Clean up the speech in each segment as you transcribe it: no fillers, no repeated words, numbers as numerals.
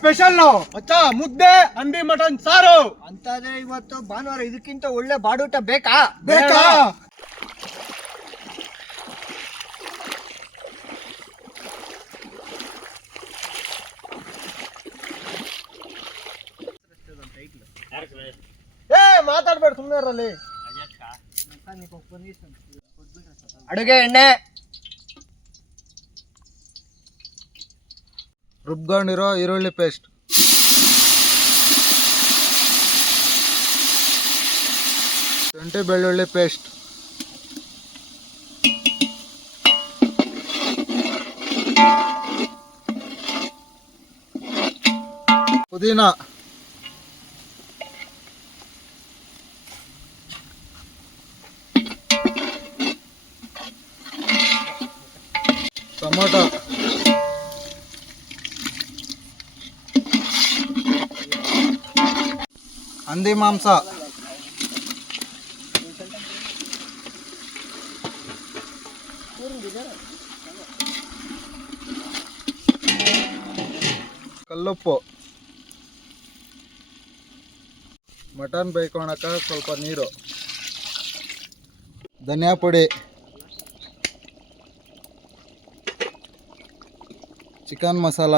Special ಮಚ್ಚ ಮುದ್ದೆ ಹಂದಿ ಮಟನ್ ಸಾರು ಅಂತಾದ್ರೆ ಇವತ್ತು ಭಾನುವಾರ ಇದಕ್ಕಿಂತ ಒಳ್ಳೆ ಬಾಡೂಟ ಬೇಕಾ ಬೇಕಾ? ಮಾತಾಡ್ಬೇಡ ಸುಮ್ಮನೆ ಇರಲಿ. ಅಡುಗೆ ಎಣ್ಣೆ, ರುಬ್ಕೊಂಡಿರೋ ಈರುಳ್ಳಿ ಪೇಸ್ಟ್, ಶುಂಠಿ ಬೆಳ್ಳುಳ್ಳಿ ಪೇಸ್ಟ್, ಪುದೀನ, ಟೊಮೊಟೊ, ಹಂದಿ ಮಾಂಸ, ಕಲ್ಲುಪ್ಪು, ಮಟನ್ ಬೇಯ್ಕೊಳಕ ಸ್ವಲ್ಪ ನೀರು, ಧನಿಯಾ ಪುಡಿ, ಚಿಕನ್ ಮಸಾಲ,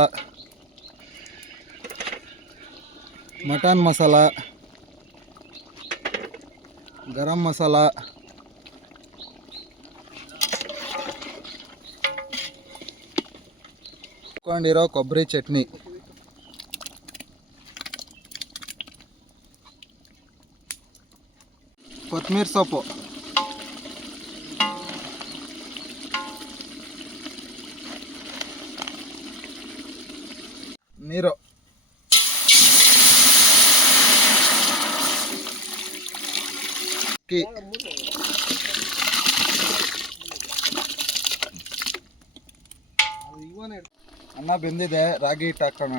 ಮಟನ್ ಮಸಾಲ, ಗರಂ ಮಸಾಲ, ರುಬ್ಕೊಂಡಿರೋ ಕೊಬ್ಬರಿ ಚಟ್ನಿ, ಕೊತ್ತಂಬರಿ ಸೊಪ್ಪು, ನೀರು, ಅಕ್ಕಿ, ಅನ್ನ ಬೆಂದಿದೆ, ರಾಗಿ ಹಿಟ್ಟು ಹಾಕೋಣ.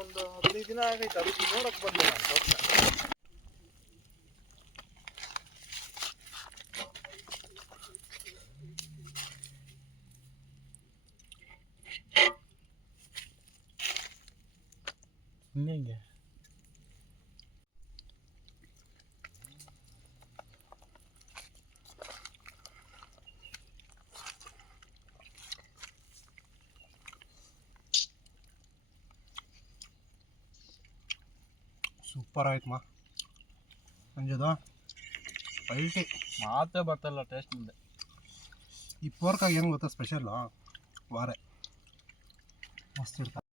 ಒಂದು 15 ದಿನ ಆಗೈತೆ ಅದಕ್ಕೆ ನೋಡಕ್ ಬಂದೆ ನಾನು. ಹಿಂಗೆ ಸೂಪರ್ ಆಯ್ತು ಸಂಜೆದು ಪಲ್ಟಿ ಮಾತೇ ಬರ್ತಲ್ಲ ಟೇಸ್ಟ್ ಮುಂದೆ. ಈ ಪೋರ್ಕಾಗಿ ಏನು ಗೊತ್ತಾ ಸ್ಪೆಷಲ್ಲು ವಾರೆ ಮಸ್ತ್ ಇರ್ತಾರೆ.